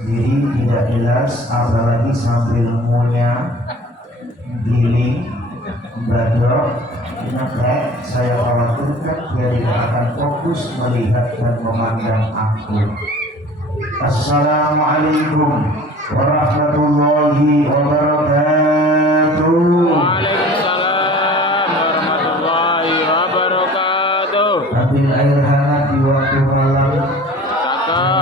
diri tidak jelas, apalagi sambil ngunyah, giling, badok, maka saya khawatirkan dia tidak akan fokus melihat dan memandang aku. Assalamualaikum warahmatullahi wabarakatuh. Waalaikumsalam warahmatullahi wabarakatuh. Ambil air hangat di waktu malam.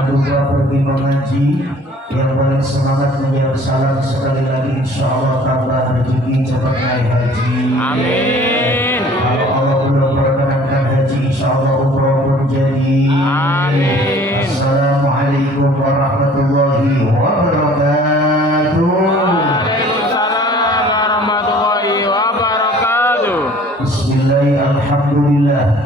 Juga pergi mengaji. Yang paling semangat menjawab salam sekali lagi, insya Allah tambah rezeki cepat naik haji. Amin. Kalau Allah belum perkenankan haji, insya Allah umroh pun jadi. Amin. Assalamualaikum warahmatullahi wabarakatuh. Waalaikumsalam warahmatullahi wabarakatuh. Bismillahirrahmanirrahim. Alhamdulillah.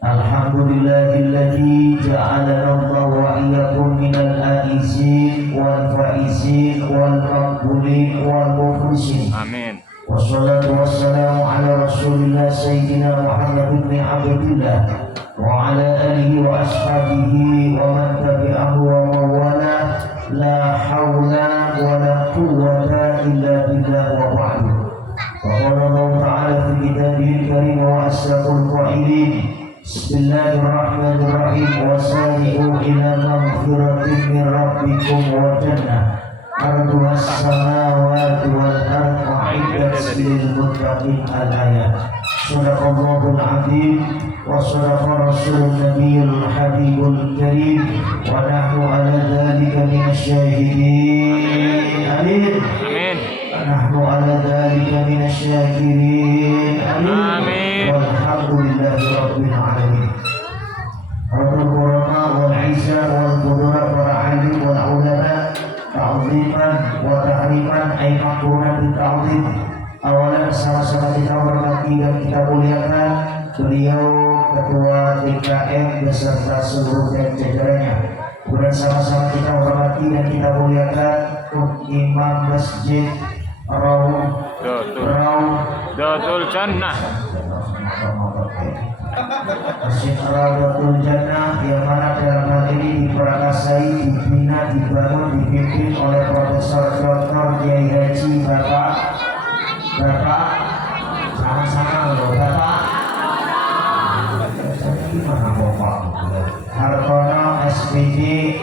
Alhamdulillahilladzi ja'alana Allah wa iyyakum minal aizin wal faizin wal maqbulin wal muflisin. Amin. Wassalatu wassalamu ala Rasulillah Sayyidina Muhammad ibn Abdullah wa ala alihi wa ashabihi wa man tabi'ahu wa mawala. La hawla wa la quwwata illa billah wa ba'du. Wa qala Allah ta'ala fi kitabihil karim wa asdaqul qa'ilin. Bismillahirrahmanirrahim. Wasari'u ila maghfiratin min rabbikum wa jannah arduha as-samawati wal ardu u'iddat lil muttaqin. Al-ayat. Sadaqallahul azim wa sadaqa rasulun nabiyul habibul karim wa nahnu ala dhalika minasyahidin. Amin. Amin. Nahnu ala dhalika minasyakirin. Amin. Walhamdulillahi rabbil alamin. Rabbul qurama wal izza wal qudra wal alim wal ulama ta'ziman wa tahriman ay makruna bil ta'zim. Awalan sama-sama kita hormati dan kita muliakan beliau Ketua DKM beserta seluruh dan jajarannya. Kemudian sama-sama kita hormati dan kita muliakan Imam Masjid Datul Jannah. Masjid Rawdatul Jannah yang mana dalam hal ini diperakasai, dibina, dibangun, dipimpin oleh Profesor Dr. Kiai Haji Bapak sama-sama loh Bapak gimana Bapak Hartono SPD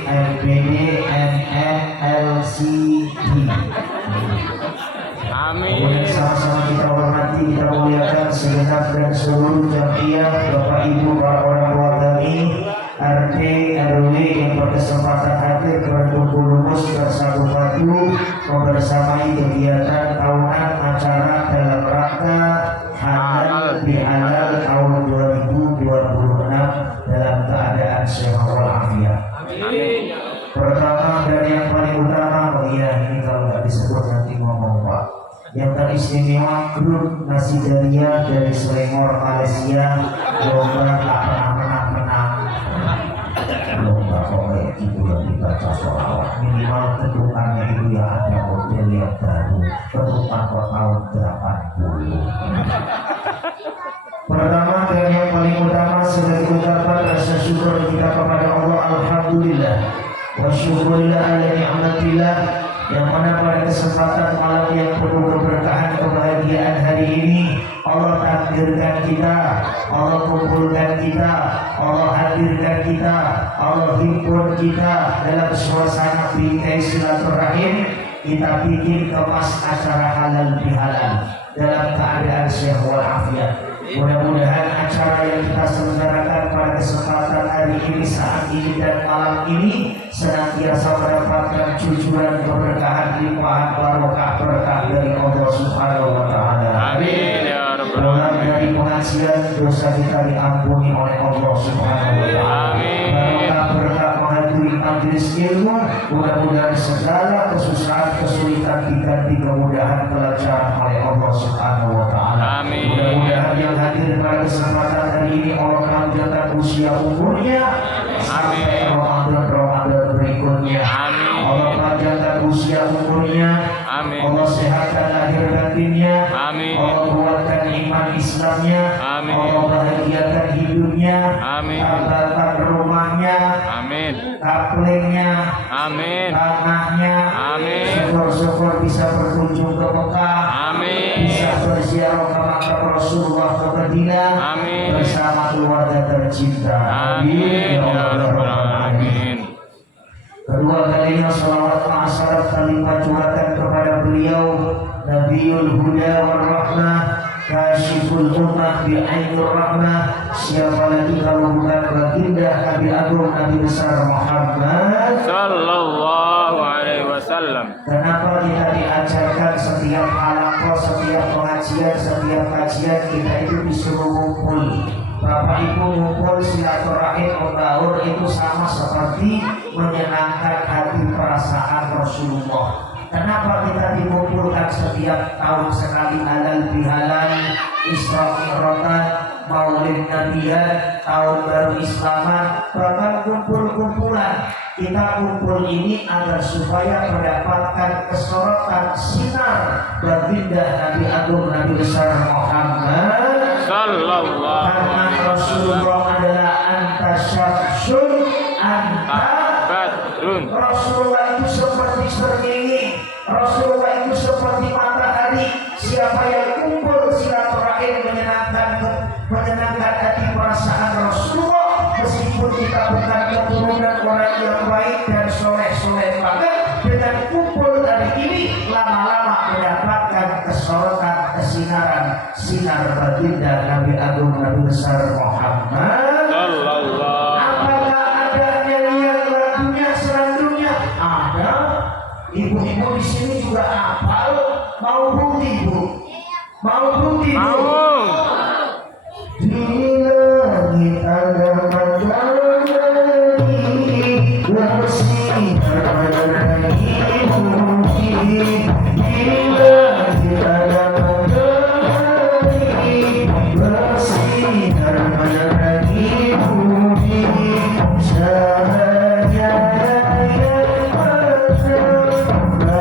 MPD MM LCD. Amin. Sama-sama kita hormati, kita muliakan segenap dan seluruh jamiah, Bapak Ibu, para orang tua kami, RT, RW yang berkesempatan hadir berkumpul rumus bersatu padu membersamai kegiatan tahunan acara dalam rangka halal bihalal tahun 2026 dalam keadaan sehat walafiat. Amin. Pertama dari yang paling utama, oh iya ini kalau nggak disebut nanti ngomong Pak. Yang teristimewa grup Nasi Daria dari Selangor, Malaysia. Lomba tak pernah menang. Lomba kok kayak gitu yang dibaca sholawat. Minimal ketukannya itu ya ada model yang baru. Ketukan kok tahun 80. Pertama dan yang paling utama sebagai ungkapan rasa syukur kita kepada Allah. Alhamdulillah wa syukurillah ala ni'matillah, yang mana pada kesempatan malam yang penuh keberkahan kebahagiaan hari ini Allah takdirkan kita, Allah kumpulkan kita, Allah hadirkan kita, Allah himpun kita dalam suasana bingkai silaturahim. Kita bikin kemas acara halal bihalal dalam keadaan sehat walafiat. Mudah-mudahan acara yang kita selenggarakan pada kesempatan hari ini, saat ini dan malam ini senantiasa mendapatkan cucuran keberkahan, limpahan barokah berkah dari Allah Subhanahu wa taala. Amin ya rabbal Mulai alamin. dari pengajian dosa kita diampuni oleh Allah Subhanahu wa taala. Amin. Barokah berkah menghadiri majelis ilmu, mudah-mudahan segala kesusahan kesulitan diganti kemudahan pelajaran oleh Allah Subhanahu wa taala. Amin. Mudah-mudahan yang hadir pada kesempatan hari ini Allah panjangkan usia umurnya sampai Ramadan berikutnya. Amin. Allah panjangkan usia umurnya. Amin. Allah sehatkan lahir batinnya. Amin. Allah kuatkan iman Islamnya. Amin. Allah bahagiakan hidupnya. Amin. Tabahkan rumahnya. Amin. kaplingnya, Amin. tanahnya, Amin. syukur-syukur bisa berkunjung ke Mekah, Amin. bisa berziarah ke makam Rasulullah ke Madinah Amin. bersama keluarga tercinta. Amin ya rabbal alamin. Kedua kalinya salawat ma'asyarat kalimat curhatan kepada beliau Nabiul Huda wal Rahmah, Kasyiful Ummah bi'ainur Rahmah. Siapa lagi kalau bukan baginda Nabi Agung Nabi besar Muhammad Sallallahu alaihi wasallam. Kenapa kita diajarkan setiap halaqah, setiap pengajian, setiap kajian kita itu disuruh ngumpul. Bapak Ibu ngumpul silaturahim membaur itu sama seperti menyenangkan hati perasaan Rasulullah. Kenapa kita dikumpulkan setiap tahun sekali halal bihalal, Isra Mi'raj, Maulid Nabiyan, tahun baru Islaman, bahkan kumpul-kumpulan. Kita kumpul ini agar supaya mendapatkan kesorotan sinar baginda Nabi Agung Nabi besar Muhammad Sallallahu karena alaihi Rasulullah wasallam. adalah anta syamsun anta Badrun. Rasulullah itu seperti bernyanyi, Rasulullah itu seperti matahari. Siapa yang kumpul silaturahim menyenangkan hati perasaan Rasulullah, meskipun kita bukan keturunan orang yang baik dan soleh-soleh banget, dengan kumpul hari ini lama-lama mendapatkan kesorotan, kesinaran, sinar baginda Nabi Agung Nabi besar Muhammad. Sallallahu. Apakah ada nyanyian lagunya selanjutnya? Ada. Ibu-ibu di sini juga hafal. Mau bukti bu? Mau bukti bu? Mau. Di langit ada matahari bersinar menerangi bumi. Di langit ada matahari bersinar menerangi bumi. Cahaya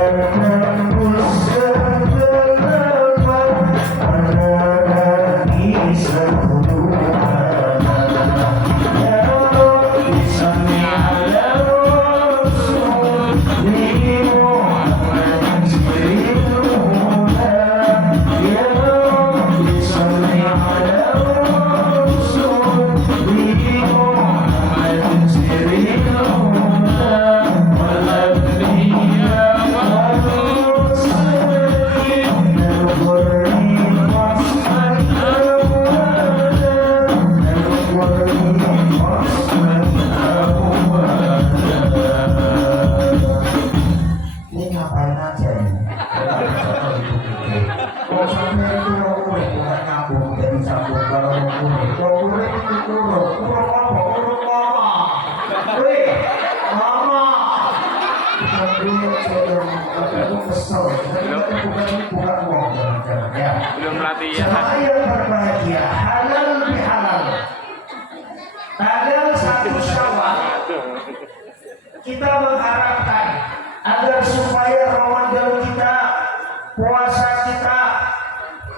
yang menembus kegelapan menerangi seluruh alam. Ya Rabbi salli ala Rasul li Muhammad sayyidil huda. Ya Rabbi salli ala Rasul li Muhammad sayyidil huda wal anbiya wal mursalin al-qur'an wasman ini ngapain aja ini? Kalau sampai itu mau kulit, bukan nyambung jadi sambung kalau mau kulit. Kalau kulit itu kurung, kurung apa? Kurung mama. Wih, mama. Bukan kulit, aku kesel. Bukan uang, jangan-jangan ya. Belum latihan. Saya berbahagia, halal bihalal. Tanggal 1 Syawal kita mengharapkan agar supaya Ramadan kita, puasa kita,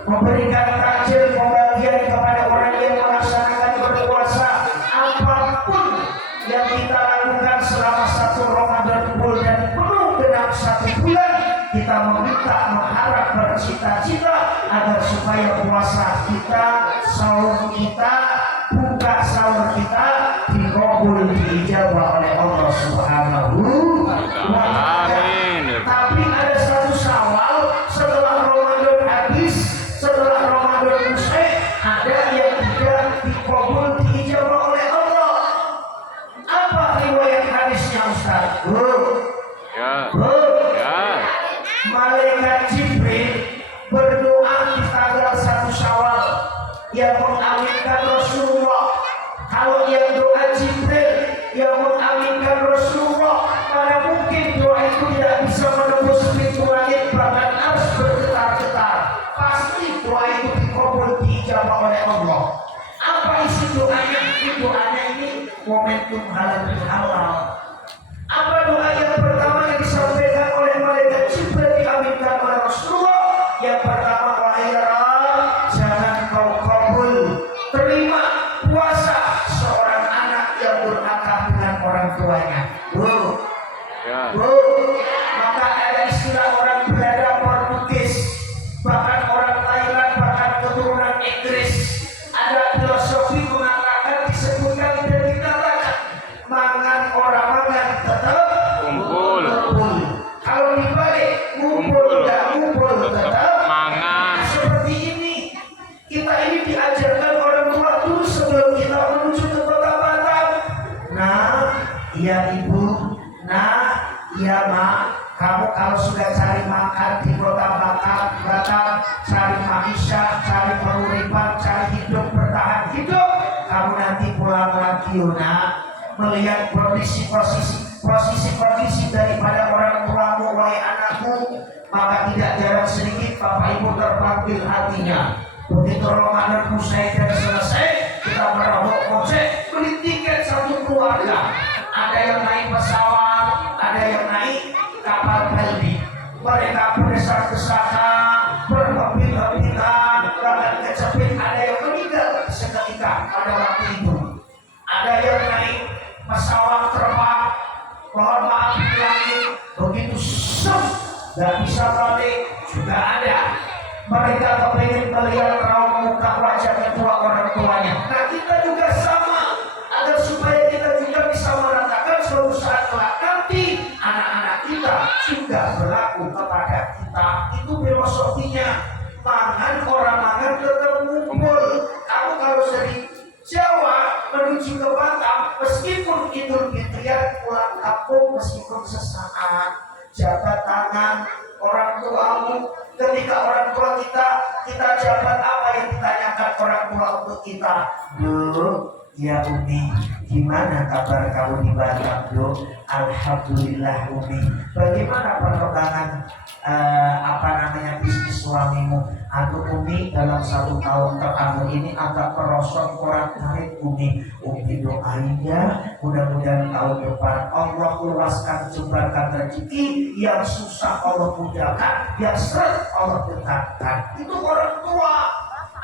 memberikan takjil pembagian kepada orang yang melaksanakan berpuasa. Apapun yang kita lakukan selama 1 Ramadan full dan penuh genap 1 bulan, kita meminta, mengharap, bercita-cita agar supaya puasa kita, sahur kita, buka sahur kita dikabul, diijabah oleh Allah Subhanahu wa ta'ala. Amin. Tapi ada 1 Syawal setelah Ramadan habis, setelah Ramadan usai, ada yang tidak dikabul, diijabah oleh Allah. Apa riwayat hadisnya Ustaz? Ya. Ya. Malaikat Jibril berdoa di tanggal 1 Syawal yang mengaminkan Rasulullah. Kalau yang doa Jibril yang mengaminkan Rasulullah, mana mungkin doa itu tidak bisa menembus pintu langit, bahkan harus bergetar-getar. Pasti doa itu dikabul, diijabah oleh Allah. Apa isi doanya? Doanya ini momentum halal bihalal. Apa doa yang pertama yang disampaikan oleh malaikat Jibril diaminkan oleh Rasulullah? Yang pertama, wahai Rabb, jangan kau kabul terima puasa seorang anak yang durhaka dengan orang tuanya. Maka ada istilah orang Belanda Portugis, bahkan orang Thailand, bahkan keturunan Inggris. Ada filosofi mengatakan disebutkan dan dikatakan mangan orang mangan tetap Kumpul. Kalau dibalik ngumpul dan ngumpul tetap Mangan. seperti ini. Kita ini diajarkan orang tua dulu sebelum kita menuju ke kota Batam. Nah, iya ibu, nah, iya mak, kamu kalau sudah cari makan di kota Batam, cari maisha, cari penguripan, cari hidup, bertahan hidup, kamu nanti pulang lagi nak, melihat posisi daripada orang tuamu, wahai anakmu, maka tidak jarang sedikit bapak ibu terpanggil hatinya. Begitu Ramadan usai dan selesai, kita merogoh kocek, beli tiket satu keluarga. Ada yang naik pesawat, ada yang naik kapal peli. Mereka berdesak-desakan, bermobil-mobilan, bahkan kecepit. Ada yang meninggal seketika pada waktu itu. Ada yang naik pesawat terbang, mohon maaf di langit, begitu gak bisa balik juga ada. Mereka kepingin melihat raut muka wajah kedua orang tuanya. Nah kita juga sama, agar supaya kita juga bisa merasakan suatu saat kelak nanti anak-anak kita juga berlaku kepada kita. Itu filosofinya. Mangan orang mangan tetap ngumpul. Kamu kalau dari Jawa menuju ke Batam, meskipun Idul Fitrian pulang kampung, meskipun sesaat, jabat tangan orang tuamu. Ketika orang tua kita jabat apa yang ditanyakan orang tua untuk kita? Duh, ya Umi, gimana kabar kamu di Batam? Duh, alhamdulillah Umi. Bagaimana perkembangan bisnis suamimu? Aduh Umi, dalam 1 tahun terakhir ini agak merosot kurang naik Umi. Umi doain ya, mudah-mudahan tahun depan Allah luaskan jembatkan rezeki, yang susah Allah mudahkan, yang seret Allah dekatkan. Itu orang tua,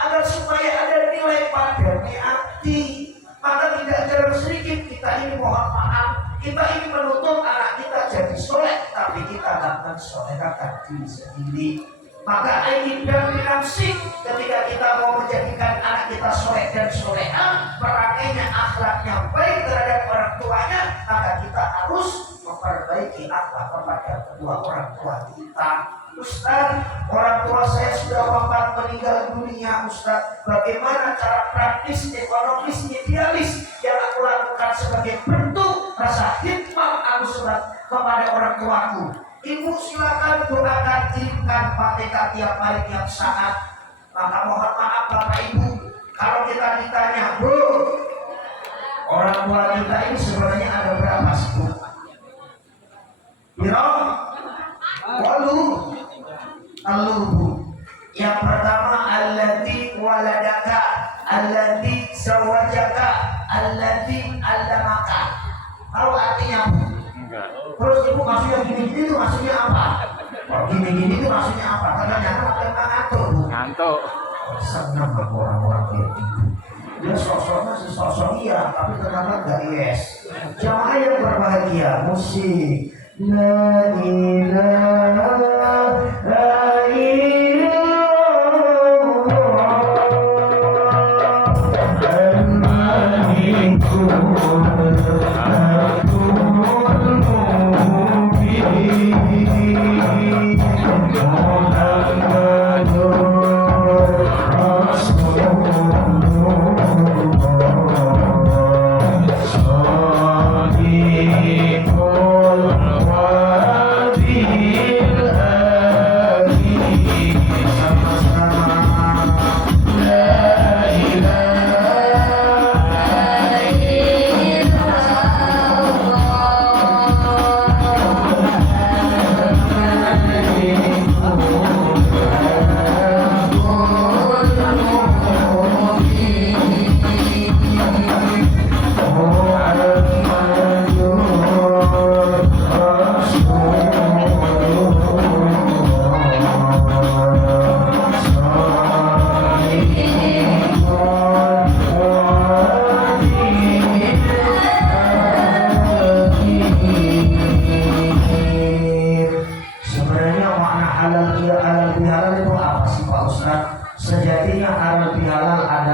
agar supaya ada nilai pada hati. Maka tidak jarang sedikit kita ini mohon maaf, kita ini menuntut anak kita jadi soleh, tapi kita tak mensolehkan diri sendiri. Maka aib dan binafsi, ketika kita mau menjadikan anak kita soleh dan soleha, perakainya akhlaknya baik terhadap orang tuanya, maka kita harus memperbaiki akhlak kepada kedua orang tua kita. Ustaz, orang tua saya sudah wafat meninggal dunia Ustaz. Bagaimana cara praktis, ekonomis, idealis yang aku lakukan sebagai bentuk rasa hikmah aku kepada orang tuaku? Ibu silakan doakan, kirimkan Fatihah tiap hari tiap saat. Maka mohon maaf Bapak Ibu, kalau kita ditanya, Bu, orang tua kita ini sebenarnya ada berapa sih? Biro, Bu. Yang pertama allati waladaka, allati zawajaka, allati allamaka. Tahu artinya Bu? Enggak. Terus ibu maksudnya gini-gini itu maksudnya apa? Oh gini-gini itu maksudnya apa? Kadang-kadang apa yang ngantuk Bu? Ngantuk. Senang aku orang-orang kayak gitu. Dia sosoknya sesosok iya, tapi ternyata enggak yes. Jamaah yang berbahagia, musik. La ilaha halal bihalal itu apa sih Pak Ustaz? Sejatinya halal bihalal adalah